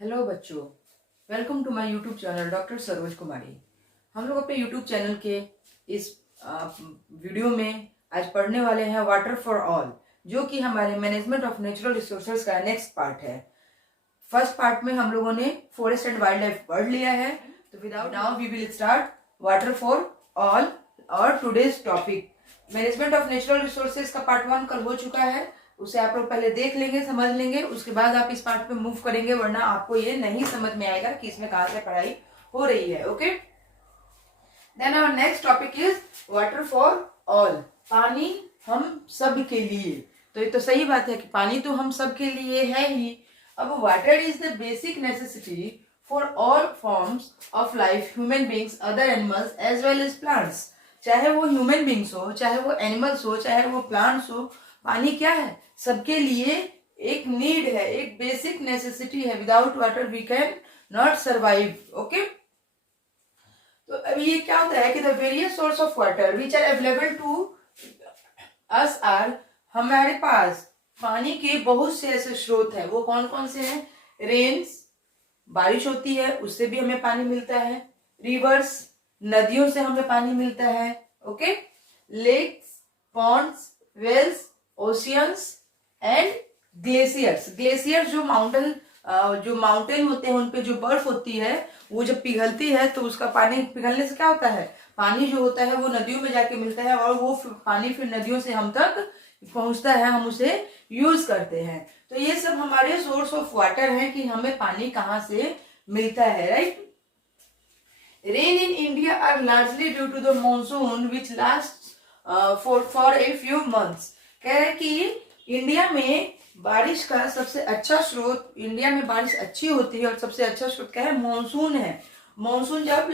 Hello बच्चों, welcome to my YouTube channel doctor Saroj Kumari. हम लोग अपने यूट्यूब चैनल के इस वीडियो में आज पढ़ने वाले हैं वाटर फॉर ऑल, जो कि हमारे मैनेजमेंट ऑफ नेचुरल रिसोर्सेज का नेक्स्ट पार्ट है। फर्स्ट पार्ट में हम लोगों ने फॉरेस्ट एंड वाइल्ड लाइफ पढ़ लिया है, तो without now we will start water for all और today's topic management of natural resources का पार्ट 1 कल हो चुका है। उसे आप लोग पहले देख लेंगे, समझ लेंगे, उसके बाद आप इस पार्ट पे मूव करेंगे, वरना आपको ये नहीं समझ में आएगा कि इसमें कहां से पढ़ाई हो रही है। Okay, then our next topic is water for all, पानी हम सब के लिए। तो ये तो सही बात है कि पानी तो हम सब के लिए है ही। अब water is the basic necessity for all forms of life, human beings, other animals as well as plants. चाहे वो ह्यूमन बींग्स हो, चाहे वो एनिमल्स हो, चाहे वो प्लांट्स हो, पानी क्या है, सबके लिए एक नीड है, एक बेसिक नेसेसिटी है। Without water we can not survive. Okay, तो अभी ये क्या होता है कि the various source of water which are available to us are, हमारे पास पानी के बहुत से ऐसे स्रोत हैं। वो कौन कौन से हैं? रेन्स, बारिश होती है उससे भी हमें पानी मिलता है। रिवर्स, नदियों से हमें पानी मिलता है। Okay, lakes, ponds, wells, oceans and glaciers. Glaciers जो माउंटेन होते हैं, उनपे जो बर्फ होती है वो जब पिघलती है तो उसका पानी पिघलने से क्या होता है, पानी जो होता है वो नदियों में जाके मिलता है और वो पानी फिर नदियों से हम तक पहुंचता है, हम उसे यूज करते हैं। तो ये सब हमारे सोर्स ऑफ वाटर हैं कि हमें पानी कहाँ से मिलता है, right. Rain in India are largely due to the monsoon which last for a few months. कह रहे कि इंडिया में बारिश का सबसे अच्छा स्रोत, इंडिया में बारिश अच्छी होती है और सबसे अच्छा स्रोत क्या है? मॉनसून है। मॉनसून जब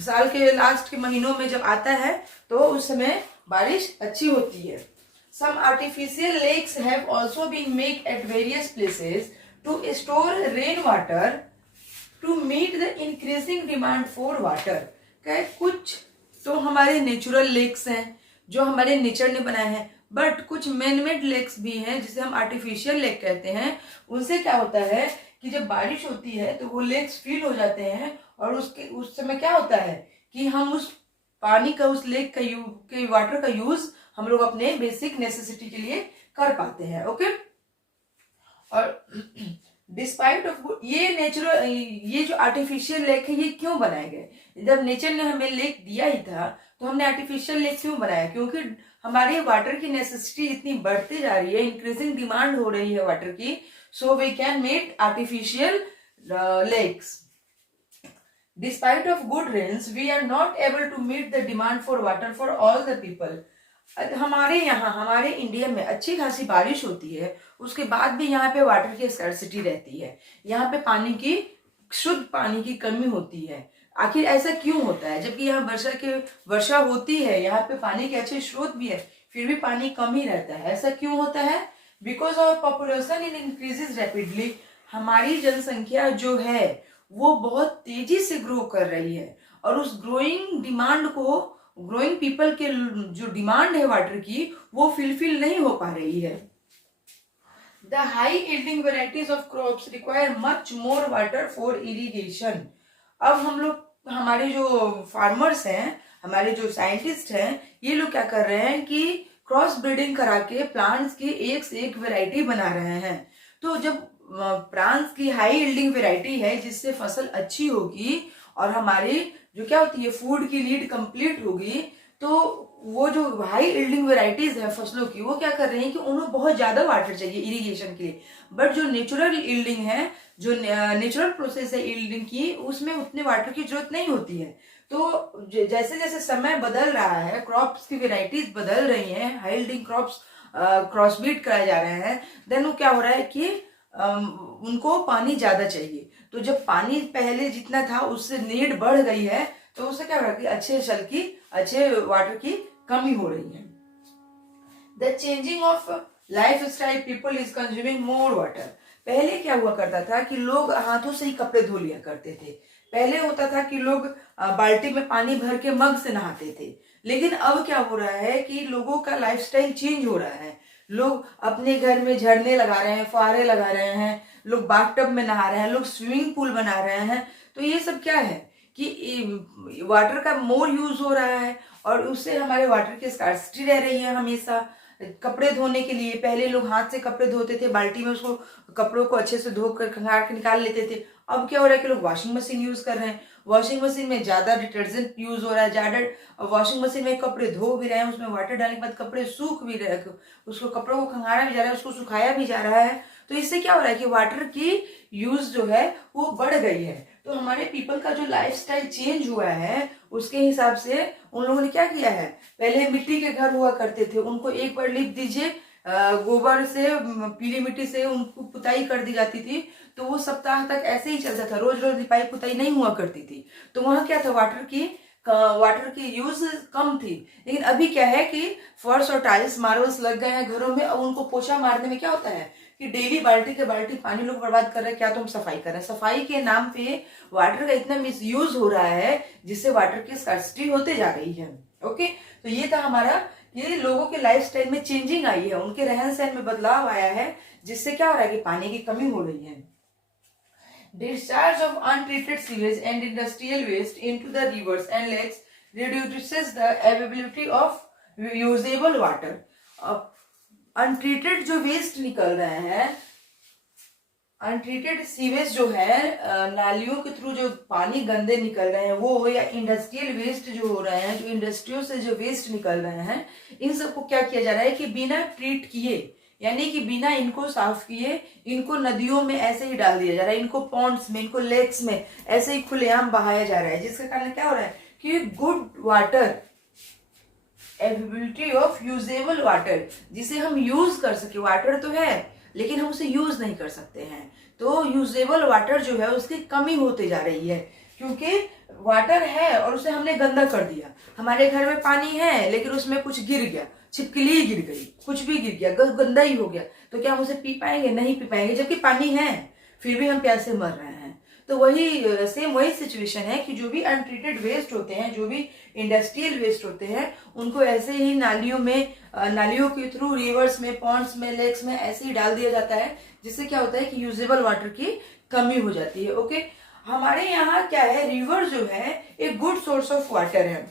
साल के लास्ट के महीनों में जब आता है तो उस समय बारिश अच्छी होती है। Some artificial lakes have also been made at various places to store rain water to meet the increasing demand for water. क्या कुछ तो हमारे नेचुरल लेक्स हैं जो हमारे नेचर ने बनाए हैं, बट कुछ मैनमेड लेक्स भी हैं जिसे हम आर्टिफिशियल लेक कहते हैं। उनसे क्या होता है कि जब बारिश होती है तो वो लेक्स फिल हो जाते हैं और उस समय क्या होता है कि हम उस पानी का, उस लेक के वाटर का यूज हम लोग अपने बेसिक नेसेसिटी के लिए कर पाते हैं। ओके, और डिस्पाइट ऑफ ये नेचुरल, ये जो आर्टिफिशियल लेक है ये क्यों बनाए गए? जब नेचर ने हमें लेक दिया ही था तो हमने आर्टिफिशियल लेक क्यों बनाया? क्योंकि हमारे वाटर की नेसेसिटी इतनी बढ़ती जा रही है, इंक्रीजिंग डिमांड हो रही है वाटर की, so we can make artificial lakes. Despite of good rains we are not able to meet the demand for water for all the people. हमारे यहाँ, हमारे इंडिया में अच्छी खासी बारिश होती है, उसके बाद भी यहाँ पे वाटर की स्कैर्सिटी रहती है। यहाँ पे पानी की, शुद्ध पानी की कमी होती है। आखिर ऐसा क्यों होता है? जबकि यहाँ वर्षा होती है, यहाँ पे पानी के अच्छे स्रोत भी है, फिर भी पानी कम ही रहता है। ऐसा क्यों होता है? Because of population in increases rapidly. हमारी जनसंख्या जो है वो बहुत तेजी से ग्रो कर रही है और उस ग्रोइंग डिमांड को, ग्रोइंग पीपल के जो डिमांड है वाटर की, वो फुलफिल नहीं हो पा रही है। The high yielding varieties of crops require much more water for irrigation. अब हम लोग, हमारे जो फार्मर्स हैं, हमारे जो साइंटिस्ट हैं, ये लोग क्या कर रहे हैं कि क्रॉस ब्रीडिंग करा के प्लांट्स की एक से एक वेराइटी बना रहे हैं। तो जब प्लांट्स की हाई यील्डिंग वेराइटी है जिससे फसल अच्छी होगी और हमारी जो क्या होती है फूड की नीड कंप्लीट होगी, तो वो जो हाई यील्डिंग वेराइटीज है फसलों की, वो क्या कर रही हैं कि उन्हें बहुत ज्यादा वाटर चाहिए इरिगेशन के लिए। बट जो नेचुरल यील्डिंग है, जो नेचुरल प्रोसेस है यील्डिंग की, उसमें उतने वाटर की जरूरत नहीं होती है। तो जैसे जैसे समय बदल रहा है, क्रॉप्स की वेराइटीज बदल रही हैं, हाई यील्डिंग क्रॉप्स क्रॉसब्रीड कराए जा रहे हैं, देन वो क्या हो रहा है कि उनको पानी ज्यादा चाहिए। तो जब पानी पहले जितना था उससे नीड बढ़ गई है, तो उससे क्या हो रहा है कि अच्छे वाटर की कमी हो रही है। The changing of life style, people is consuming more water. पहले क्या हुआ करता था कि लोग हाथों से ही कपड़े धो लिया करते थे। पहले होता था कि लोग बाल्टी में पानी भर के मग से नहाते थे। लेकिन अब क्या हो रहा है कि लोगों का लाइफस्टाइल चेंज हो रहा है। लोग अपने घर में झरने लगा रहे हैं, फुहारे लगा रहे हैं, लोग बाथटब में नहा रहे हैं, लोग स्विमिंग पूल बना रहे हैं। तो ये सब क्या है कि वाटर का मोर यूज हो रहा है और उससे हमारे वाटर की स्कार्सिटी रह रही है हमेशा। कपड़े धोने के लिए पहले लोग हाथ से कपड़े धोते थे, बाल्टी में उसको कपड़ों को अच्छे से धोकर खंगाल के निकाल लेते थे। अब क्या हो रहा है कि लोग वॉशिंग मशीन यूज कर रहे हैं, वॉशिंग मशीन में ज्यादा डिटर्जेंट यूज हो रहा है, ज्यादा वॉशिंग मशीन में कपड़े धो भी रहे हैं, उसमें वाटर डालने के बाद कपड़े सूख भी रहे हैं, उसको कपड़ों को खंगाला भी जा रहा है, उसको सुखाया भी जा रहा है। तो इससे क्या हो रहा है कि वाटर की यूज जो है वो बढ़ गई है। तो हमारे पीपल का जो लाइफस्टाइल चेंज हुआ है उसके हिसाब से उन लोगों ने क्या किया है, पहले मिट्टी के घर हुआ करते थे, उनको एक बार लिख दीजिए, गोबर से पीली मिट्टी से उनको पुताई कर दी जाती थी, तो वो सप्ताह तक ऐसे ही चलता था, रोज रोज लिपाई पुताई नहीं हुआ करती थी। तो वहां क्या था, वाटर की यूज कम थी। लेकिन अभी क्या है कि फर्श और टाइल्स मार्बल्स लग गए हैं घरों में, अब उनको पोछा मारने में क्या होता है कि डेली बाल्टी के बाल्टी पानी लोग बर्बाद कर रहे हैं। क्या तो हम सफाई कर रहे हैं, सफाई के नाम पे वाटर का इतना मिस यूज हो रहा है जिससे वाटर की स्कार्सिटी होते जा रही है। ओके, तो ये था हमारा, ये लोगों के लाइफस्टाइल में चेंजिंग आई है, उनके रहन सहन में बदलाव आया है, जिससे क्या हो रहा है कि पानी की कमी हो रही है। Discharge of untreated sewage and industrial waste into the rivers and lakes reduces the availability of usable water. Untreated जो वेस्ट निकल रहे हैं, अनट्रीटेड सीवेज जो है, नालियों के थ्रू जो पानी गंदे निकल रहे हैं वो, या इंडस्ट्रियल वेस्ट जो हो रहे हैं, जो इंडस्ट्रियों से जो वेस्ट निकल रहे हैं, इन सबको क्या किया जा रहा है कि बिना ट्रीट किए, यानी कि बिना इनको साफ किए, इनको नदियों में ऐसे ही डाल दिया जा रहा है, इनको पॉन्ड्स में, इनको लेक्स में ऐसे ही खुलेआम बहाया जा रहा है, जिसके कारण क्या हो रहा है कि good water, availability of usable water, जिसे हम यूज कर सके, वाटर तो है लेकिन हम उसे यूज नहीं कर सकते हैं, तो यूजेबल वाटर जो है उसकी कमी होते जा रही है, क्योंकि वाटर है और उसे हमने गंदा कर दिया। हमारे घर में पानी है लेकिन उसमें कुछ गिर गया, छिपकली गिर गई, कुछ भी गिर गया, गंदा ही हो गया, तो क्या हम उसे पी पाएंगे? नहीं पी पाएंगे, जबकि पानी है फिर भी हम प्यासे मर रहे हैं। तो वही सेम वही सिचुएशन है कि जो भी अनट्रीटेड वेस्ट होते हैं, जो भी इंडस्ट्रियल वेस्ट होते हैं, उनको ऐसे ही नालियों में, नालियों के थ्रू रिवर्स में, पॉन्ड्स में, लेक्स में ऐसे ही डाल दिया जाता है, जिससे क्या होता है कि यूजेबल वाटर की कमी हो जाती है। ओके, हमारे यहाँ क्या है, रिवर जो है एक गुड सोर्स ऑफ वाटर है।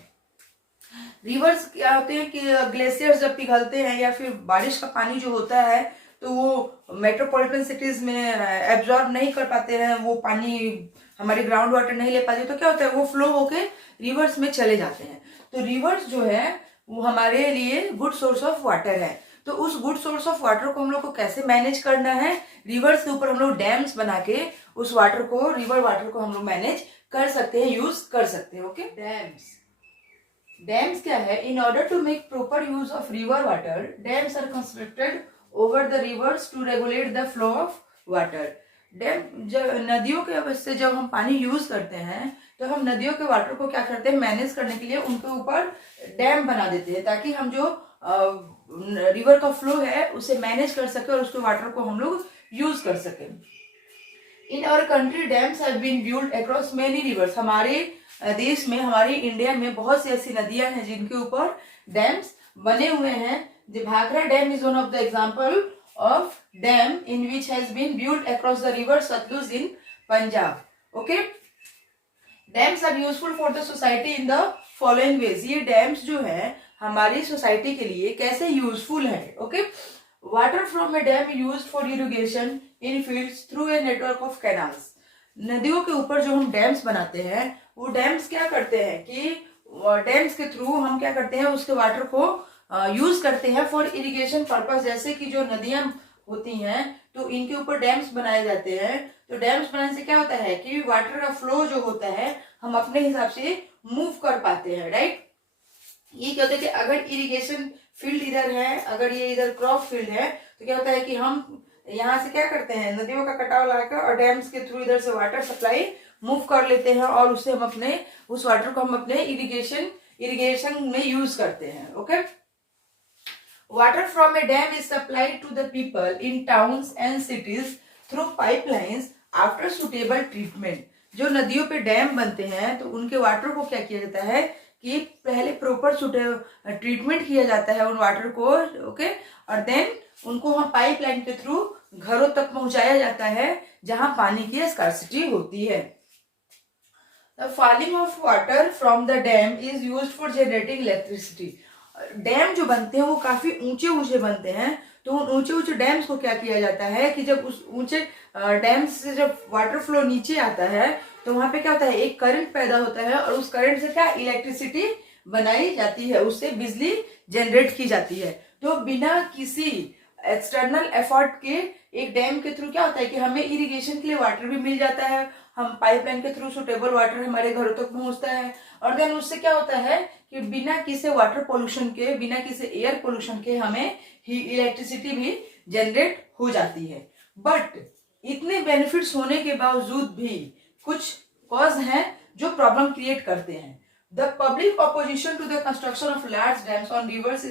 रिवर्स क्या होते हैं कि ग्लेशियर्स जब पिघलते हैं या फिर बारिश का पानी जो होता है तो वो मेट्रोपॉलिटन सिटीज में एब्जॉर्ब नहीं कर पाते हैं, वो पानी हमारी ग्राउंड वाटर नहीं ले पाते, तो क्या होता है वो फ्लो होके रिवर्स में चले जाते हैं। तो रिवर्स जो है वो हमारे लिए गुड सोर्स ऑफ वाटर है। तो उस गुड सोर्स ऑफ वाटर को हम लोग को कैसे मैनेज करना है, रिवर्स के ऊपर हम लोग डैम्स बना के उस वाटर को, रिवर वाटर को हम लोग मैनेज कर सकते हैं, यूज कर सकते हैं। ओके, डैम्स क्या है, in order to make proper use of river water, dams are constructed over the rivers to regulate the flow of water. Dam, जब नदियों के वजह से जब हम पानी यूज करते हैं तो हम नदियों के वाटर को क्या करते हैं, मैनेज करने के लिए उनके ऊपर डैम बना देते हैं, ताकि हम जो रिवर का फ्लो है उसे मैनेज कर सके और उसके वाटर को हम लोग यूज कर सके। In our country dams have been built across many rivers. हमारे देश में, हमारे इंडिया में बहुत सी ऐसी नदियां हैं जिनके ऊपर डैम्स बने हुए हैं। The Bhakra Dam is one of the example of dam in which has been built across the river Satluj in Punjab. Okay, dams are useful for the society in the following ways. ये dams जो है हमारी society के लिए कैसे useful है। Okay, water from A dam used for irrigation in fields through a network of canals. नदियों के ऊपर जो हम डैम्स बनाते हैं, वो डैम्स क्या करते हैं कि डैम्स के थ्रू हम क्या करते हैं, उसके वाटर को यूज करते हैं फॉर इरिगेशन पर्पस। जैसे कि जो नदियां होती हैं तो इनके ऊपर डैम्स बनाए जाते हैं, तो डैम्स बनाने से क्या होता है कि वाटर का फ्लो जो होता है हम अपने हिसाब से मूव कर पाते हैं, राइट। ये क्या होता है कि अगर इरिगेशन फील्ड इधर है, अगर ये इधर क्रॉप फील्ड है, तो क्या होता है कि हम यहाँ से क्या करते हैं, नदियों का कटाव लगाकर और डैम्स के थ्रू इधर से वाटर सप्लाई मूव कर लेते हैं और उससे हम अपने, उस वाटर को हम अपने इरिगेशन में यूज करते हैं। Okay, water from a dam is supplied to the people in towns and cities through pipelines after suitable treatment. जो नदियों पे डैम बनते हैं तो उनके वाटर को क्या किया जाता है कि पहले प्रॉपर ट्रीटमेंट किया जाता है उन वाटर को। ओके, और देन उनको हम पाइपलाइन के थ्रू घरों तक पहुंचाया जाता है जहां पानी की स्कार्सिटी होती है। The falling of water from the dam is used for generating electricity. Dam जो बनते हैं वो काफी ऊंचे ऊंचे बनते हैं, तो उन ऊंचे ऊंचे डैम्स को क्या किया जाता है कि जब उस ऊंचे डैम से जब वाटर फ्लो नीचे आता है तो वहां पे क्या होता है, एक करंट पैदा होता है और उस करंट से क्या इलेक्ट्रिसिटी बनाई जाती है, उससे बिजली जनरेट की जाती है। तो बिना किसी एक्सटर्नल एफर्ट के एक डैम के थ्रू क्या होता है कि हमें इरिगेशन के लिए वाटर भी मिल जाता है, हम पाइपलाइन के थ्रू सुटेबल वाटर हमारे घरों तक पहुंचता है, और देन उससे क्या होता है कि बिना किसी वाटर पोल्यूशन के, बिना किसी एयर पोल्यूशन के हमें ही इलेक्ट्रिसिटी भी जनरेट हो जाती है। बट इतने बेनिफिट्स होने के बावजूद भी कुछ कॉज हैं जो प्रॉब्लम क्रिएट करते हैं। The public opposition to the construction of large dams on rivers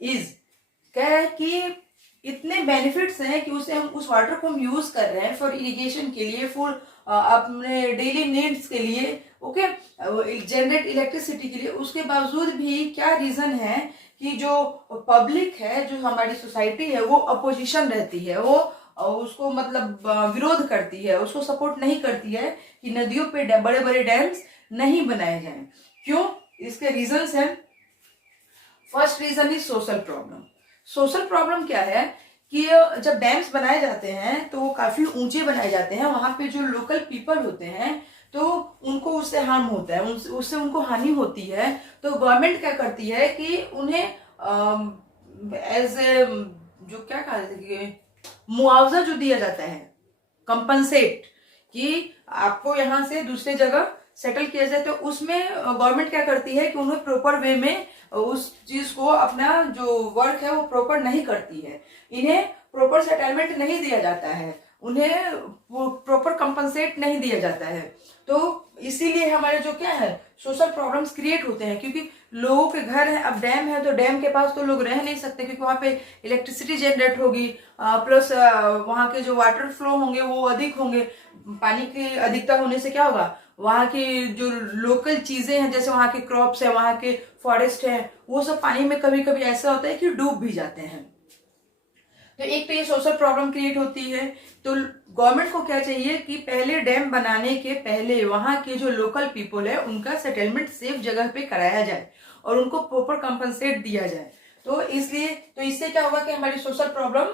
is क्या है कि इतने बेनिफिट्स हैं कि उसे हम उस वाटर को हम यूज कर रहे हैं फॉर इरिगेशन के लिए, फॉर अपने डेली नीड्स के लिए, ओके, जनरेट इलेक्ट्रिसिटी के लिए। उसके बावजूद भी क्या रीजन है कि जो पब्लिक है, जो हमारी सोसाइटी है, वो अपोजिशन रहती है, वो उसको मतलब विरोध करती है, उसको सपोर्ट नहीं करती है कि नदियों पे बड़े बड़े डैम्स नहीं बनाए जाएं। क्यों? इसके रीजंस हैं। First reason is social problem. Social problem क्या है कि जब डैम्स बनाए जाते हैं तो वो काफी ऊंचे बनाए जाते हैं, वहां पे जो लोकल पीपल होते हैं तो उनको उससे हार्म होता है, उससे उनको हानि होती है। तो गवर्नमेंट क्या करती है कि उन्हें एज ए जो क्या कहा जाता है, मुआवजा जो दिया जाता है, कंपनसेट, कि आपको यहाँ से दूसरे जगह सेटल किया जाए, तो उसमें गवर्नमेंट क्या करती है कि उन्हें प्रॉपर वे में उस चीज को, अपना जो वर्क है वो प्रॉपर नहीं करती है, इन्हें प्रॉपर सेटलमेंट नहीं दिया जाता है, उन्हें प्रॉपर कंपनसेट नहीं दिया जाता है। तो इसीलिए हमारे जो क्या है सोशल प्रॉब्लम्स क्रिएट होते हैं, क्योंकि लोगों के घर है, अब डैम है तो डैम के पास तो लोग रह नहीं सकते, क्योंकि वहां पे इलेक्ट्रिसिटी जनरेट होगी, प्लस वहां के जो वाटर फ्लो होंगे वो अधिक होंगे। पानी की अधिकता होने से क्या होगा, वहां की जो लोकल चीजें हैं, जैसे वहां के क्रॉप्स है, वहां के फॉरेस्ट है, वो सब पानी में कभी कभी ऐसा होता है कि डूब भी जाते हैं। तो एक तो ये सोशल प्रॉब्लम क्रिएट होती है। तो गवर्नमेंट को क्या चाहिए कि पहले डैम बनाने के पहले वहां के जो लोकल पीपल है उनका सेटलमेंट सेफ जगह पे कराया जाए और उनको प्रॉपर कंपनसेट दिया जाए। तो इसलिए तो इससे क्या होगा कि हमारी सोशल प्रॉब्लम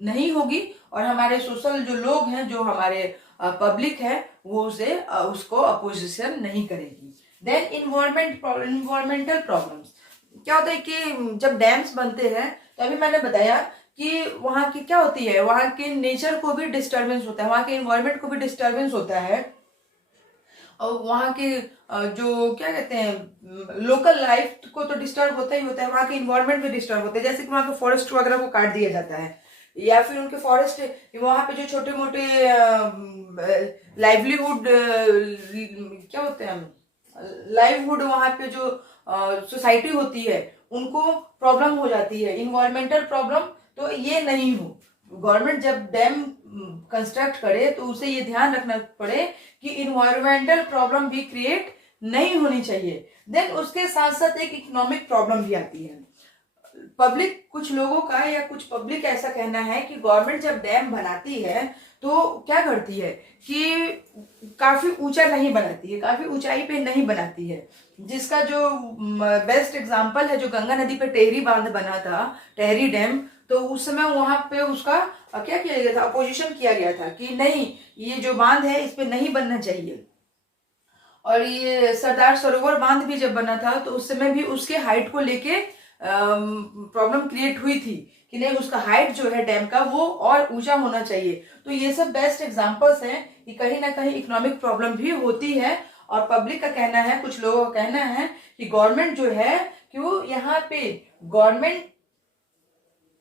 नहीं होगी और हमारे सोशल जो लोग हैं, जो हमारे पब्लिक है, वो उसको अपोजिशन नहीं करेगी। देन इन्वायरमेंटल प्रॉब्लम्स क्या होता है कि जब डैम्स बनते हैं तो अभी मैंने बताया कि वहां की क्या होती है, वहां के नेचर को भी डिस्टर्बेंस होता है, वहां के इन्वायरमेंट को भी डिस्टर्बेंस होता है, और वहां के जो क्या कहते हैं लोकल लाइफ को तो डिस्टर्ब होता ही होता है, वहां के इन्वायरमेंट भी डिस्टर्ब होते हैं, जैसे कि वहां के फॉरेस्ट वगैरह को काट दिया जाता है, या फिर उनके फॉरेस्ट वहां पे जो छोटे मोटे लाइवलीहुड क्या होते हैं लाइवलीहुड वहां पे जो सोसाइटी होती है उनको प्रॉब्लम हो जाती है, इन्वायरमेंटल प्रॉब्लम। तो ये नहीं हो, गवर्नमेंट जब डैम कंस्ट्रक्ट करे तो उसे ये ध्यान रखना पड़े कि इन्वायरमेंटल प्रॉब्लम भी क्रिएट नहीं होनी चाहिए। देन उसके साथ साथ एक इकोनॉमिक प्रॉब्लम भी आती है। पब्लिक, कुछ लोगों का या कुछ पब्लिक ऐसा कहना है कि गवर्नमेंट जब डैम बनाती है तो क्या करती है कि काफी ऊंचा नहीं बनाती है, काफी ऊंचाई पे नहीं बनाती है, जिसका जो बेस्ट एग्जांपल है जो गंगा नदी पे टेहरी बांध बना था, टेहरी डैम, तो उस समय वहां पे उसका क्या किया गया था, अपोजिशन किया गया था कि नहीं, ये जो बांध है इस पे नहीं बनना चाहिए। और ये सरदार सरोवर बांध भी जब बना था तो उस समय भी उसके हाइट को लेके प्रॉब्लम क्रिएट हुई थी कि नहीं, उसका हाइट जो है डैम का वो और ऊंचा होना चाहिए। तो ये सब बेस्ट एग्जांपल्स हैं कि कहीं ना कहीं इकोनॉमिक प्रॉब्लम भी होती है। और पब्लिक का कहना है, कुछ लोगों का कहना है कि गवर्नमेंट जो है कि वो यहाँ पे गवर्नमेंट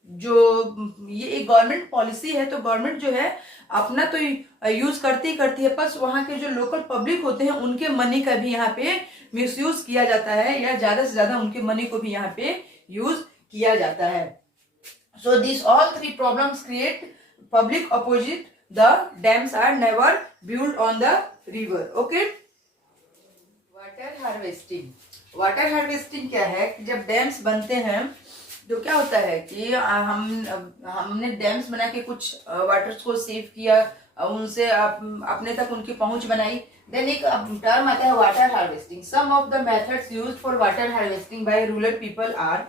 जो ये एक गवर्नमेंट पॉलिसी है, तो गवर्नमेंट जो है अपना तो यूज करती है, बस वहां के जो लोकल पब्लिक होते हैं उनके मनी का भी यहाँ पे मिसयूज किया जाता है, या ज्यादा से ज्यादा उनके मनी को भी यहाँ पे यूज किया जाता है। So this all three problems create public opposite the dams are never build on the river. Okay, water harvesting. Water harvesting क्या है कि जब डैम्स बनते हैं जो क्या होता है कि हमने डैम्स बना के कुछ वाटर्स को सेव किया, उनसे अपने तक उनकी पहुंच बनाई। देन एक टर्म आता है water harvesting. Some of the methods used for water harvesting by rural people are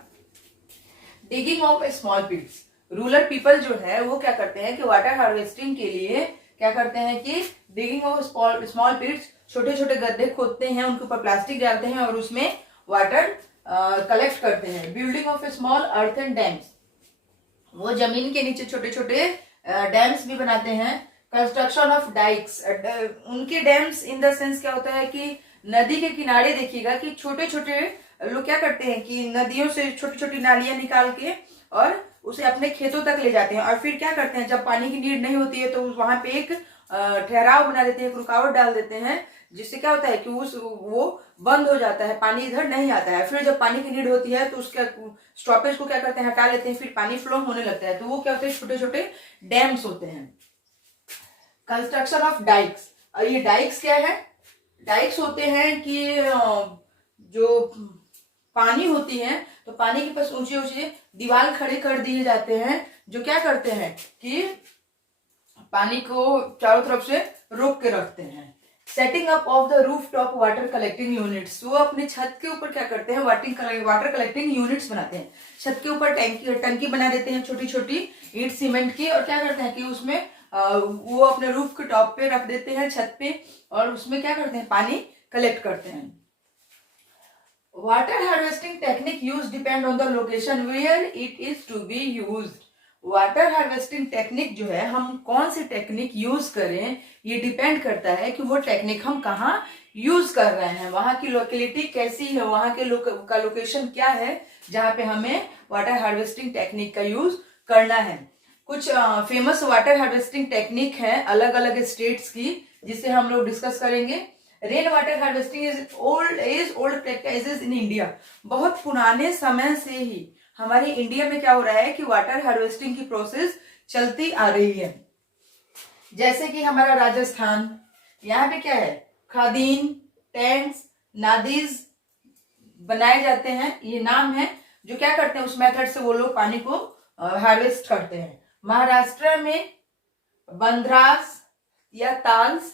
digging of small pits. Rural people जो है वो क्या करते हैं कि वाटर हार्वेस्टिंग के लिए क्या करते हैं कि डिगिंग ऑफ स्मॉल पिट्स, छोटे छोटे गड्ढे खोदते हैं, उनके ऊपर प्लास्टिक डालते हैं और उसमें वाटर कलेक्ट करते हैं। Building of small earthen dams, वो जमीन के नीचे छोटे छोटे डैम्स भी बनाते हैं। कंस्ट्रक्शन ऑफ डाइक्स, उनके डैम्स इन द सेंस क्या होता है कि नदी के किनारे देखिएगा कि छोटे छोटे लोग क्या करते हैं कि नदियों से छोटी छोटी नालियां निकाल के और उसे अपने खेतों तक ले जाते हैं, और फिर क्या करते हैं जब पानी की नीड नहीं होती है तो वहां पे एक ठहराव बना देते हैं, एक रुकावट डाल देते हैं, जिससे क्या होता है कि वो बंद हो जाता है, पानी इधर नहीं आता है। फिर जब पानी की नीड होती है तो उसके स्टॉपेज को क्या करते हैं, हटा लेते हैं, फिर पानी फ्लो होने लगता है। तो वो क्या होते हैं, छोटे छोटे डैम्स होते हैं। कंस्ट्रक्शन ऑफ डाइक्स, और ये डाइक्स क्या है, डाइक्स होते हैं कि जो पानी होती है तो पानी के पास ऊंचे ऊंचे दीवार खड़े कर दिए जाते हैं, जो क्या करते हैं कि पानी को चारों तरफ से रोक के रखते हैं। Setting up of the roof top water collecting units, वो अपने छत के ऊपर क्या करते हैं, वाटर कलेक्टिंग यूनिट्स बनाते हैं। छत के ऊपर टंकी बना देते हैं छोटी छोटी ईंट सीमेंट की, और क्या करते हैं कि उसमें वो अपने रूफ के टॉप पे रख देते हैं, छत पे, और उसमें क्या करते हैं, पानी कलेक्ट करते हैं। Water harvesting technique use depend on the location where it is to be used. Water harvesting technique जो है, हम कौन सी टेक्निक यूज करें, ये डिपेंड करता है कि वो टेक्निक हम कहाँ यूज कर रहे हैं, वहां की लोकेलिटी कैसी है, वहां के का लोकेशन क्या है जहां पे हमें वाटर हार्वेस्टिंग टेक्निक का यूज करना है। कुछ फेमस वाटर हार्वेस्टिंग टेक्निक है अलग अलग स्टेट्स की, जिसे हम लोग डिस्कस करेंगे। Rain water harvesting is old practices in India. बहुत पुराने समय से ही हमारे इंडिया में क्या हो रहा है कि वाटर हार्वेस्टिंग की प्रोसेस चलती आ रही है। जैसे कि हमारा राजस्थान, यहाँ पे क्या है, खादीन, टैंक्स, नादीज बनाए जाते हैं, ये नाम है, जो क्या करते हैं उस मेथड से वो लोग पानी को हार्वेस्ट करते हैं। महाराष्ट्र में बंदरास या ताल्स,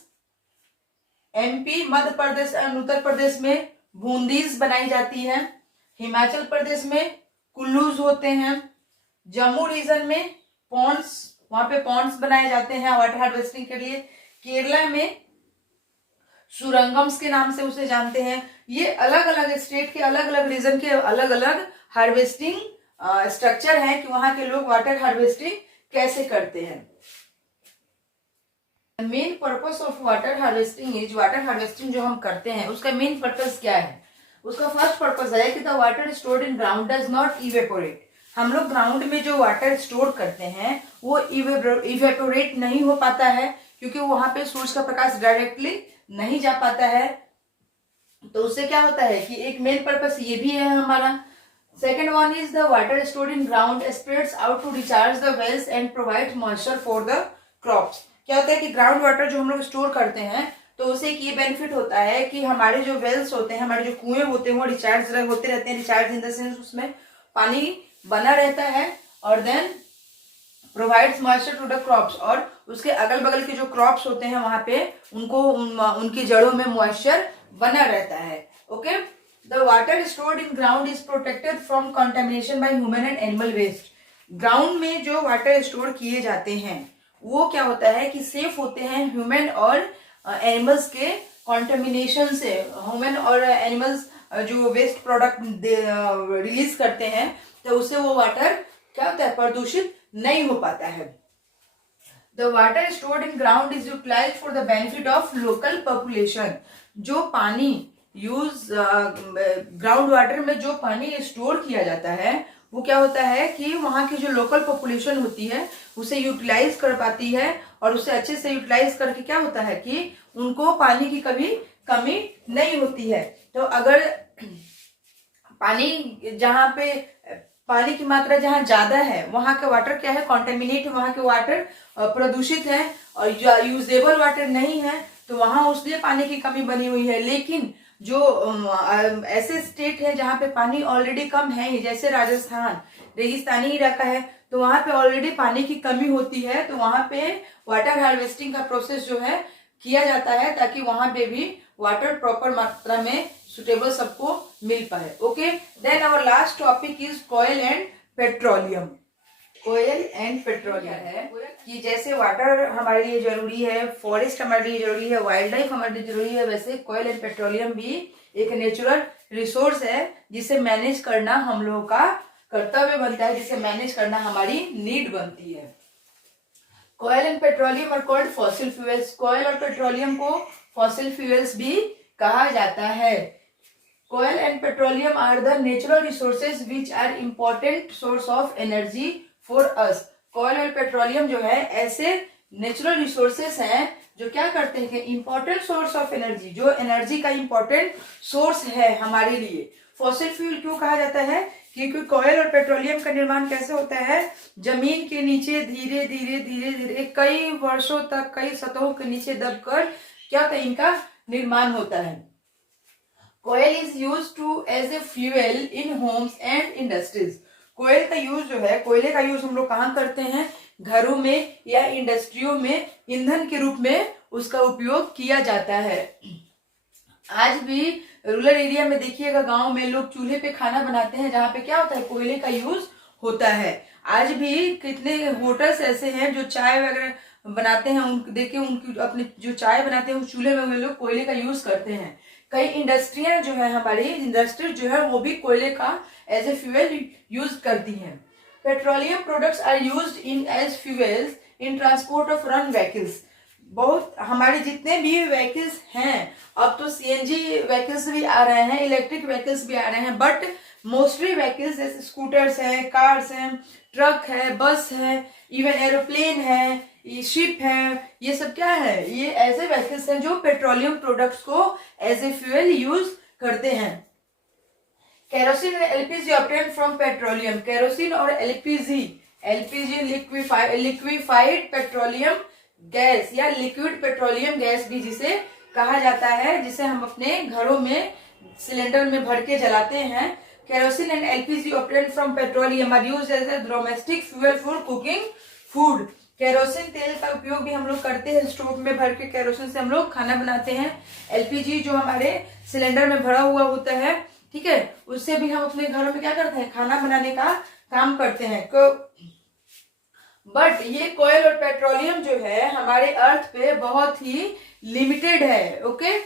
एमपी, मध्य प्रदेश एवं उत्तर प्रदेश में बूंदीज बनाई जाती है। हिमाचल प्रदेश में कुल्लूज होते हैं। जम्मू रीजन में पॉन्ड्स, वहां पे पॉन्ड्स बनाए जाते हैं वाटर हार्वेस्टिंग के लिए। केरला में सुरंगम्स के नाम से उसे जानते हैं। ये अलग अलग स्टेट के अलग अलग रीजन के अलग अलग हार्वेस्टिंग स्ट्रक्चर है कि वहां के लोग वाटर हार्वेस्टिंग कैसे करते हैं। Main purpose of water harvesting is, water harvesting जो हम करते हैं उसका मेन पर्पस क्या है। उसका फर्स्ट पर्पस है कि the water stored in ground does not evaporate. हम लोग ग्राउंड में जो वाटर स्टोर करते हैं वो इवेपोरेट नहीं हो पाता है, क्योंकि वहां पे सूरज का प्रकाश डायरेक्टली नहीं जा पाता है। तो उससे क्या होता है कि एक मेन पर्पस ये भी है हमारा। Second one is the water stored in ground spreads out to recharge the wells and provide moisture for the crops. क्या होता है कि ग्राउंड वाटर जो हम लोग स्टोर करते हैं तो उससे एक ये बेनिफिट होता है कि हमारे जो वेल्स होते हैं, हमारे जो कुएं होते हैं वो रिचार्ज होते रहते हैं। रिचार्ज इन द सेंस उसमें पानी बना रहता है, और then provides moisture to the crops, और उसके अगल बगल के जो क्रॉप्स होते हैं वहां पे उनको उनकी जड़ों में मॉइस्चर बना रहता है। Okay, the water stored in ground is protected from contamination by human and animal waste. Ground में जो वाटर स्टोर किए जाते हैं वो क्या होता है कि सेफ होते हैं ह्यूमन और एनिमल्स के कॉन्टेमिनेशन से। ह्यूमन और एनिमल्स जो वेस्ट प्रोडक्ट रिलीज करते हैं तो उससे वो वाटर क्या होता है, प्रदूषित नहीं हो पाता है। The water stored in ground is utilised for the benefit of local population. जो पानी यूज ग्राउंड वाटर में जो पानी स्टोर किया जाता है वो क्या होता है कि वहां की जो लोकल पॉपुलेशन होती है उसे यूटिलाइज कर पाती है, और उसे अच्छे से यूटिलाइज करके क्या होता है कि उनको पानी की कभी कमी नहीं होती है। तो अगर पानी जहाँ पे पानी की मात्रा जहाँ ज्यादा है वहां का वाटर क्या है, कॉन्टेमिनेट, वहां के वाटर प्रदूषित है और यूजेबल वाटर नहीं है, तो वहां उसलिए पानी की कमी बनी हुई है। लेकिन जो ऐसे स्टेट है जहाँ पे पानी ऑलरेडी कम है ही, जैसे राजस्थान रेगिस्तानी इलाका है, तो वहां पे ऑलरेडी पानी की कमी होती है, तो वहां पे वाटर हार्वेस्टिंग का प्रोसेस जो है किया जाता है, ताकि वहां पे भी वाटर प्रॉपर मात्रा में सुटेबल सबको मिल पाए। Okay, then our last topic is oil and petroleum. Oil and petroleum है कि जैसे वाटर हमारे लिए जरूरी है, फॉरेस्ट हमारे लिए जरूरी है, वाइल्ड लाइफ हमारे लिए जरूरी है, वैसे ऑयल एंड पेट्रोलियम भी एक नेचुरल रिसोर्स है जिसे मैनेज करना हम लोगों का कर्तव्य बनता है, जिसे मैनेज करना हमारी नीड बनती है। Oil and petroleum are called fossil fuels. Oil और पेट्रोलियम को फॉसिल फ्यूल्स भी कहा जाता है। Oil and petroleum are the natural resources which are important source of energy for us. Oil और पेट्रोलियम जो है ऐसे नेचुरल रिसोर्सेस हैं जो क्या करते हैं कि इंपॉर्टेंट सोर्स ऑफ एनर्जी, जो एनर्जी का इंपॉर्टेंट सोर्स है हमारे लिए। फॉसिल फ्यूल क्यों कहा जाता है? क्योंकि ऑयल और पेट्रोलियम का निर्माण कैसे होता है? जमीन के नीचे धीरे धीरे धीरे धीरे कई वर्षों तक कई सतहों के नीचे दबकर क्या होता है, इनका निर्माण होता है। Oil is use to as a fuel in homes and industries. कोयल का यूज जो है, कोयले का यूज हम लोग कहाँ करते हैं? घरों में या इंडस्ट्रियों में ईंधन के रूप में उसका उपयोग किया जाता है। आज भी रूरल एरिया में देखिएगा, गांव में लोग चूल्हे पे खाना बनाते हैं जहाँ पे क्या होता है, कोयले का यूज होता है। आज भी कितने होटल्स ऐसे हैं जो चाय वगैरह बनाते हैं, देखिए उनकी अपने जो चाय बनाते हैं उस चूल्हे में वे लोग कोयले का यूज करते हैं। कई इंडस्ट्रियां जो है, हमारी इंडस्ट्री जो है वो भी कोयले का एज ए फ्यूल यूज करती हैं। Petroleum products are used in as fuels in transport of run vehicles. बहुत हमारे जितने भी व्हीकल्स हैं, अब तो सीएनजी व्हीकल्स भी आ रहे हैं, इलेक्ट्रिक व्हीकल्स भी आ रहे हैं, बट मोस्टली व्हीकल्स जैसे स्कूटर्स हैं, कार्स हैं, ट्रक है, बस है, इवन एरोप्लेन है, ये शिप है, ये सब क्या है, ये ऐसे व्हीकल्स हैं जो पेट्रोलियम प्रोडक्ट्स को एज ए फ्यूल यूज करते हैं। Kerosene and LPG obtained from petroleum. Kerosene और LPG, LPG liquefied petroleum gas या लिक्विड पेट्रोलियम गैस भी जिसे कहा जाता है, जिसे हम अपने घरों में सिलेंडर में भर के जलाते हैं। Kerosene and LPG obtained from petroleum are used as a domestic fuel for cooking food. Kerosene तेल का उपयोग भी हम लोग करते हैं, स्टोव में भर के केरोसिन से हम लोग खाना बनाते हैं। एलपीजी जो हमारे सिलेंडर में भरा हुआ होता है, ठीक है, उससे भी हम अपने घरों में क्या करते हैं, खाना बनाने का काम करते हैं। बट ये कोयल और पेट्रोलियम जो है हमारे अर्थ पे बहुत ही लिमिटेड है। ओके,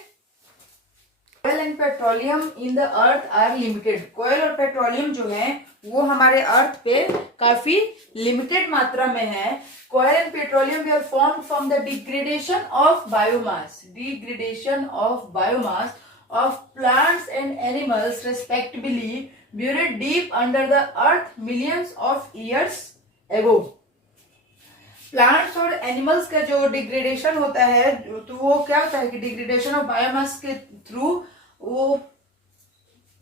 कोयल and petroleum in the earth are limited. कोयल और पेट्रोलियम जो है वो हमारे अर्थ पे काफी लिमिटेड मात्रा में है। कोयल and petroleum we are formed from the degradation of biomass, degradation of biomass of plants and animals respectively buried deep under the earth millions of years ago। Plants और एनिमल्स का जो degradation होता है, तो वो क्या होता है कि डिग्रेडेशन ऑफ बायोमास के थ्रू वो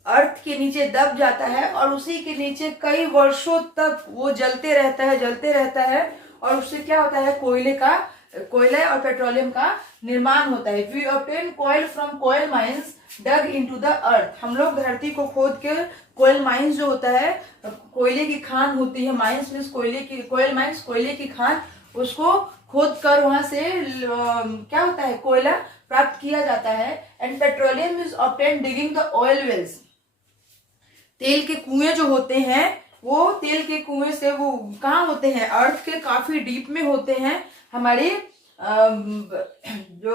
अर्थ के नीचे दब जाता है और उसी के नीचे कई वर्षों तक वो जलते रहता है और उससे क्या होता है, कोयले और पेट्रोलियम का निर्माण होता है। We obtain coal from coal mines dug into the earth. हम लोग धरती को खोद के, कोयल माइंस जो होता है, कोयले की खान होती है, माइंस मीन्स कोयले की, कोयल माइंस कोयले की खान, उसको खोद कर वहां से क्या होता है, कोयला प्राप्त किया जाता है। And petroleum is obtain digging the oil wells. तेल के कुएं जो होते हैं, वो तेल के कुएं से वो कहाँ होते हैं, अर्थ के काफी डीप में होते हैं। हमारी जो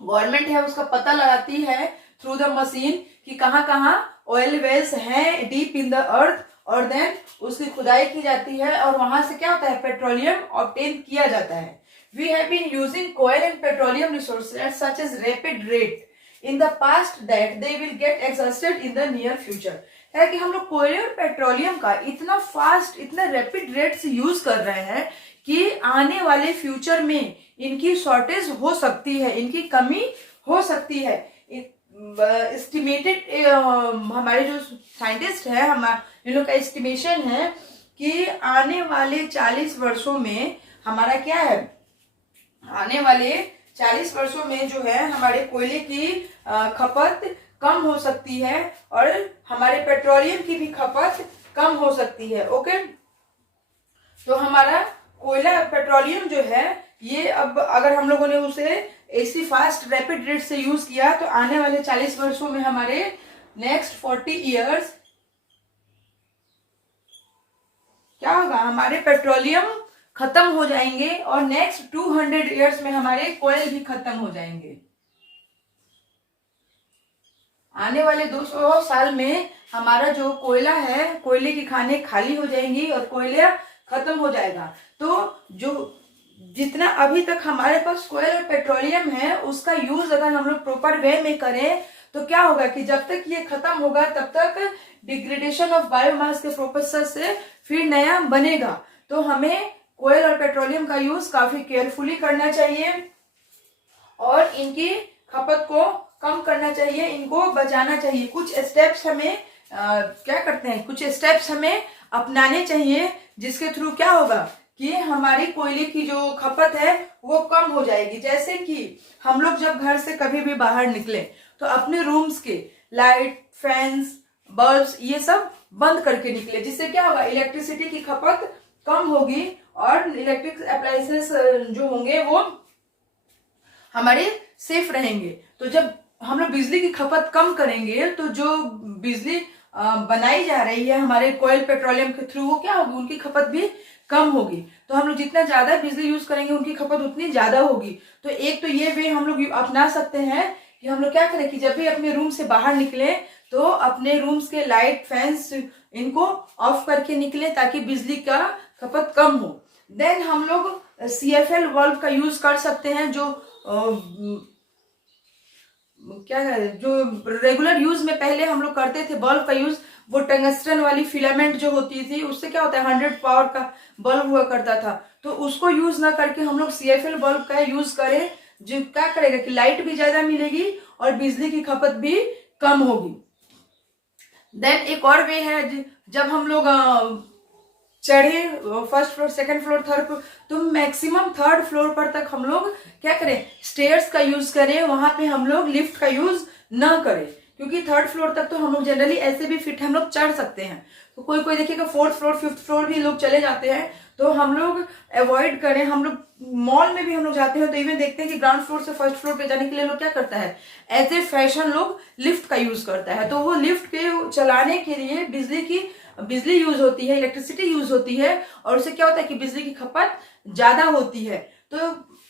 गवर्नमेंट है उसका पता लगाती है थ्रू द मशीन कि कहाँ कहाँ ऑयल वेल्स हैं डीप इन द अर्थ, और देन उसकी खुदाई की जाती है और वहां से क्या होता है, पेट्रोलियम ऑब्टेन किया जाता है। We have been using coal and petroleum resources at such a rapid rate in the past that they will get exhausted in the near future. है कि हम लोग कोयले और पेट्रोलियम का इतना फास्ट, इतना रैपिड रेट से यूज कर रहे हैं कि आने वाले फ्यूचर में इनकी शॉर्टेज हो सकती है, इनकी कमी हो सकती है। एस्टिमेटेड हमारे जो साइंटिस्ट है, इन लोग का एस्टिमेशन है कि आने वाले 40 वर्षों में हमारा क्या है, आने वाले 40 वर्षों में जो है हमारे कोयले की खपत कम हो सकती है और हमारे पेट्रोलियम की भी खपत कम हो सकती है। ओके, तो हमारा कोयला पेट्रोलियम जो है ये अब अगर हम लोगों ने उसे ऐसी फास्ट रैपिड रेट से यूज किया तो आने वाले 40 वर्षों में हमारे नेक्स्ट 40 इयर्स क्या होगा, हमारे पेट्रोलियम खत्म हो जाएंगे और नेक्स्ट 200 इयर्स में हमारे कोयल भी खत्म हो जाएंगे। आने वाले 200 साल में हमारा जो कोयला है, कोयले की खाने खाली हो जाएंगी और कोयला खत्म हो जाएगा। तो जो जितना अभी तक हमारे पास कोयल और पेट्रोलियम है उसका यूज अगर हम लोग प्रॉपर वे में करें तो क्या होगा कि जब तक ये खत्म होगा तब तक डिग्रेडेशन ऑफ बायोमास के प्रोसेस से फिर नया बनेगा। तो हमें कोयल और पेट्रोलियम का यूज काफी केयरफुली करना चाहिए और इनकी खपत को कम करना चाहिए, इनको बचाना चाहिए। कुछ स्टेप्स हमें क्या करते हैं, कुछ स्टेप्स हमें अपनाने चाहिए जिसके थ्रू क्या होगा कि हमारी कोयले की जो खपत है वो कम हो जाएगी। जैसे कि हम लोग जब घर से कभी भी बाहर निकले तो अपने रूम्स के लाइट, फैंस, बल्ब्स ये सब बंद करके निकले, जिससे क्या होगा, इलेक्ट्रिसिटी की खपत कम होगी और इलेक्ट्रिक अप्लायंसेस जो होंगे वो हमारे सेफ रहेंगे। तो जब हम लोग बिजली की खपत कम करेंगे तो जो बिजली बनाई जा रही है हमारे कोयल पेट्रोलियम के थ्रू वो क्या होगी, उनकी खपत भी कम होगी। तो हम लोग जितना ज्यादा बिजली यूज करेंगे उनकी खपत उतनी ज्यादा होगी। तो एक तो ये वे हम लोग अपना सकते हैं कि हम लोग क्या करें कि जब भी अपने रूम से बाहर निकले तो अपने रूम्स के लाइट, फैंस इनको ऑफ करके निकले ताकि बिजली का खपत कम हो। देन हम लोग CFL बल्ब का यूज कर सकते हैं, जो क्या है, जो रेगुलर यूज में पहले हम लोग करते थे बल्ब का यूज, वो टंगस्टन वाली फिलामेंट जो होती थी उससे क्या होता है 100 पावर का बल्ब हुआ करता था। तो उसको यूज ना करके हम लोग CFL बल्ब का यूज करें, जो क्या करेगा कि लाइट भी ज्यादा मिलेगी और बिजली की खपत भी कम होगी। देन एक और वे है, जब हम लोग चढ़े first floor, second floor, third floor, तो मैक्सिमम थर्ड फ्लोर पर तक हम लोग क्या करें, स्टेयर्स का यूज करें, वहां पे हम लोग लिफ्ट का यूज ना करें, क्योंकि थर्ड फ्लोर तक तो हम लोग जनरली ऐसे भी फिट हम लोग चढ़ सकते हैं। तो कोई कोई देखिएगा फोर्थ फ्लोर, फिफ्थ फ्लोर भी लोग चले जाते हैं, तो हम लोग अवॉइड करें। हम लोग मॉल में भी हम लोग जाते हैं तो इवन देखते हैं कि ग्राउंड फ्लोर से फर्स्ट फ्लोर पे जाने के लिए लोग क्या करता है, एज ए फैशन लोग लिफ्ट का यूज करता है। तो वो लिफ्ट के चलाने के लिए बिजली यूज होती है, इलेक्ट्रिसिटी यूज होती है और उससे क्या होता है कि बिजली की खपत ज्यादा होती है। तो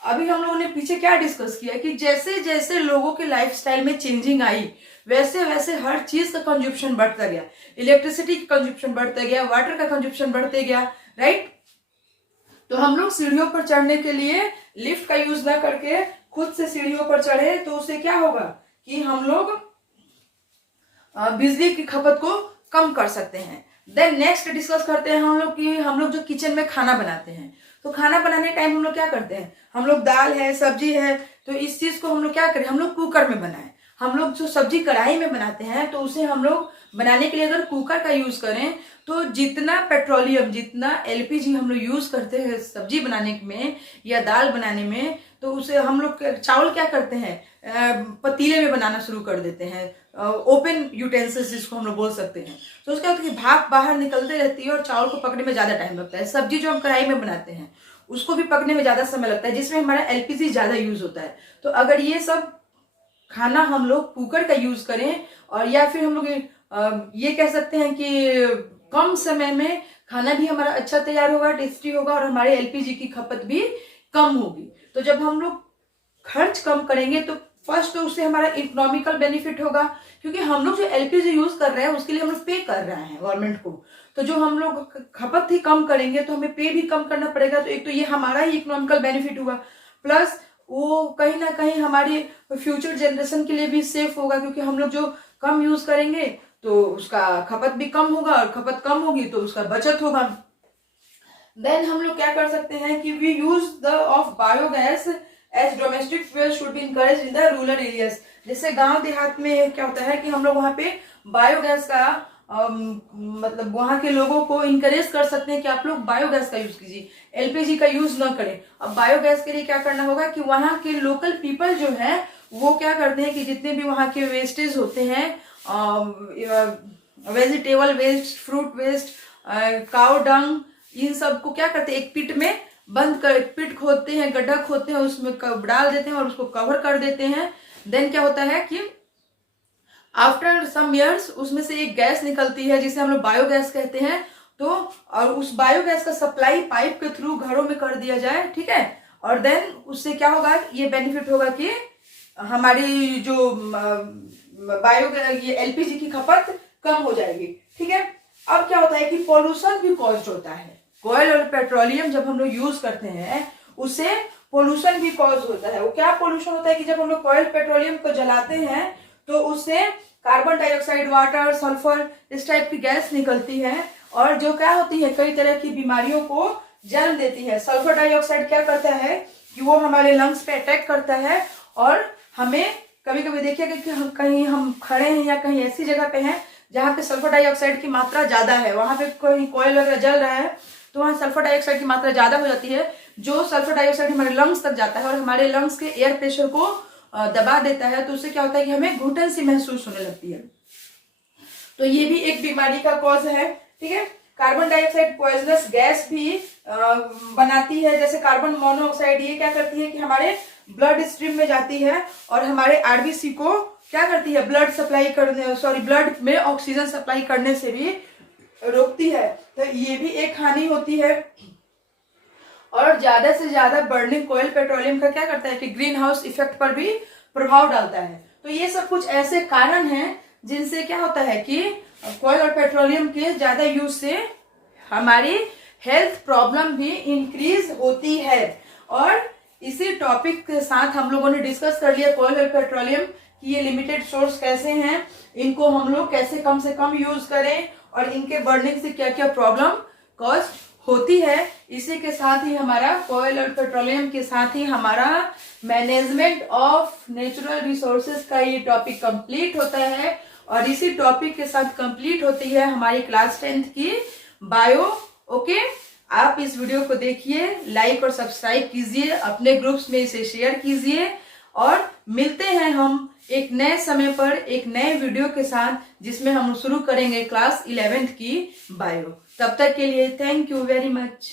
अभी हम लोगों ने पीछे क्या डिस्कस किया कि जैसे जैसे लोगों के लाइफस्टाइल में चेंजिंग आई वैसे वैसे हर चीज का कंजप्शन बढ़ता गया, इलेक्ट्रिसिटी का कंजप्शन बढ़ता गया, वाटर का कंजप्शन बढ़ते गया, राइट। तो हम लोग सीढ़ियों पर चढ़ने के लिए लिफ्ट का यूज ना करके खुद से सीढ़ियों पर चढ़े तो उससे क्या होगा कि हम लोग बिजली की खपत को कम कर सकते हैं। देन नेक्स्ट डिस्कस करते हैं हम लोग कि हम लोग जो किचन में खाना बनाते हैं, तो खाना बनाने टाइम हम लोग क्या करते हैं, हम लोग दाल है, सब्जी है, तो इस चीज को हम लोग क्या करें, हम लोग कुकर में बनाएं। हम लोग जो सब्जी कढ़ाई में बनाते हैं तो उसे हम लोग बनाने के लिए अगर कुकर का यूज करें तो जितना पेट्रोलियम, जितना LPG हम लोग यूज करते हैं सब्जी बनाने में या दाल बनाने में, तो उसे हम लोग चावल क्या करते हैं, पतीले में बनाना शुरू कर देते हैं, ओपन यूटेंसिल्स जिसको हम लोग बोल सकते हैं। तो उसका होता है कि भाप बाहर निकलते रहती है और चावल को पकने में ज्यादा टाइम लगता है। सब्जी जो हम कढ़ाई में बनाते हैं उसको भी पकने में ज्यादा समय लगता है, जिसमें हमारा LPG ज्यादा यूज होता है। तो अगर ये सब खाना हम लोग कुकर का यूज करें और या फिर हम लोग ये कह सकते हैं कि कम समय में खाना भी हमारा अच्छा तैयार होगा, टेस्टी होगा और हमारे LPG की खपत भी कम होगी। तो जब हम लोग खर्च कम करेंगे तो फर्स्ट तो उससे हमारा इकोनॉमिकल बेनिफिट होगा, क्योंकि हम लोग जो LPG यूज कर रहे हैं उसके लिए हम लोग पे कर रहे हैं गवर्नमेंट को। तो जो हम लोग खपत ही कम करेंगे तो हमें पे भी कम करना पड़ेगा। तो एक तो ये हमारा ही इकोनॉमिकल बेनिफिट हुआ, प्लस वो कहीं ना कहीं हमारी फ्यूचर जनरेशन के लिए भी सेफ होगा, क्योंकि हम लोग जो कम यूज करेंगे तो उसका खपत भी कम होगा और खपत कम होगी तो उसका बचत होगा। देन हम लोग क्या कर सकते हैं कि we use the of biogas as domestic fuel should be encourage in the rural areas. जैसे गांव देहात में क्या होता है कि हम लोग वहां पे बायोगैस का मतलब वहाँ के लोगों को इनकरेज कर सकते हैं कि आप लोग बायोगैस का यूज कीजिए, एलपीजी का यूज न करें। अब बायोगैस के लिए क्या करना होगा कि वहाँ के लोकल पीपल जो है वो क्या करते हैं कि जितने भी वहाँ के वेस्टेज होते हैं, vegetable waste, fruit waste, cow dung, इन सब को क्या करते हैं एक पिट में बंद कर, पिट खोदते हैं, गड्ढा खोदते हैं, उसमें डाल देते हैं और उसको कवर कर देते हैं। देन क्या होता है कि आफ्टर सम ईयर्स उसमें से एक गैस निकलती है जिसे हम लोग बायोगैस कहते हैं। तो और उस बायोगैस का सप्लाई पाइप के थ्रू घरों में कर दिया जाए, ठीक है। और देन उससे क्या होगा, ये बेनिफिट होगा कि हमारी जो ये एलपीजी की खपत कम हो जाएगी, ठीक है। अब क्या होता है कि पोल्यूशन भी कॉज्ड होता है। ऑयल और पेट्रोलियम जब हम लोग यूज करते हैं उससे पोल्यूशन भी कॉज होता है। वो क्या पोल्यूशन होता है कि जब हम लोग ऑयल पेट्रोलियम को जलाते हैं तो उससे कार्बन डाइऑक्साइड, वाटर, सल्फर, इस टाइप की गैस निकलती है और जो क्या होती है कई तरह की बीमारियों को जन्म देती है। सल्फर डाइऑक्साइड क्या करता है कि वो हमारे लंग्स पे अटैक करता है और हमें कभी कभी देखिएगा कि कहीं हम खड़े हैं या कहीं ऐसी जगह पे हैं जहाँ पे सल्फर डाइऑक्साइड की मात्रा ज्यादा है, वहां पे कोई कोयल वगैरह जल रहा है तो वहाँ सल्फर डाइऑक्साइड की मात्रा ज्यादा हो जाती है, जो सल्फर डाइऑक्साइड हमारे लंग्स तक जाता है और हमारे लंग्स के एयर प्रेशर को दबा देता है। तो उससे क्या होता है कि हमें घुटन सी महसूस होने लगती है। तो ये भी एक बीमारी का कॉज है, ठीक है। कार्बन डाइऑक्साइड पॉइजनस गैस भी बनाती है, जैसे कार्बन मोनोऑक्साइड। ये क्या करती है कि हमारे ब्लड स्ट्रीम में जाती है और हमारे आरबीसी को क्या करती है, ब्लड सप्लाई करने, ब्लड में ऑक्सीजन सप्लाई करने से भी रोकती है। तो ये भी एक हानि होती है। और ज्यादा से ज्यादा बर्निंग ऑयल पेट्रोलियम का क्या करता है कि ग्रीन हाउस इफेक्ट पर भी प्रभाव डालता है। तो ये सब कुछ ऐसे कारण हैं जिनसे क्या होता है कि ऑयल और पेट्रोलियम के ज्यादा यूज से हमारी हेल्थ प्रॉब्लम भी इंक्रीज होती है। और इसी टॉपिक के साथ हम लोगों ने डिस्कस कर लिया ऑयल और पेट्रोलियम कि ये लिमिटेड सोर्स कैसे हैं, इनको हम लोग कैसे कम से कम यूज करें और इनके बर्निंग से क्या क्या प्रॉब्लम कॉज होती है। इसी के साथ ही हमारा ऑयल और पेट्रोलियम के साथ ही हमारा मैनेजमेंट ऑफ नेचुरल रिसोर्सेज का ये टॉपिक कंप्लीट होता है। और इसी टॉपिक के साथ कंप्लीट होती है हमारी क्लास 10th की बायो। ओके, आप इस वीडियो को देखिए, लाइक और सब्सक्राइब कीजिए, अपने ग्रुप्स में इसे शेयर कीजिए और मिलते हैं हम एक नए समय पर एक नए वीडियो के साथ जिसमें हम शुरू करेंगे क्लास 11th की बायो। तब तक के लिए थैंक यू वेरी मच।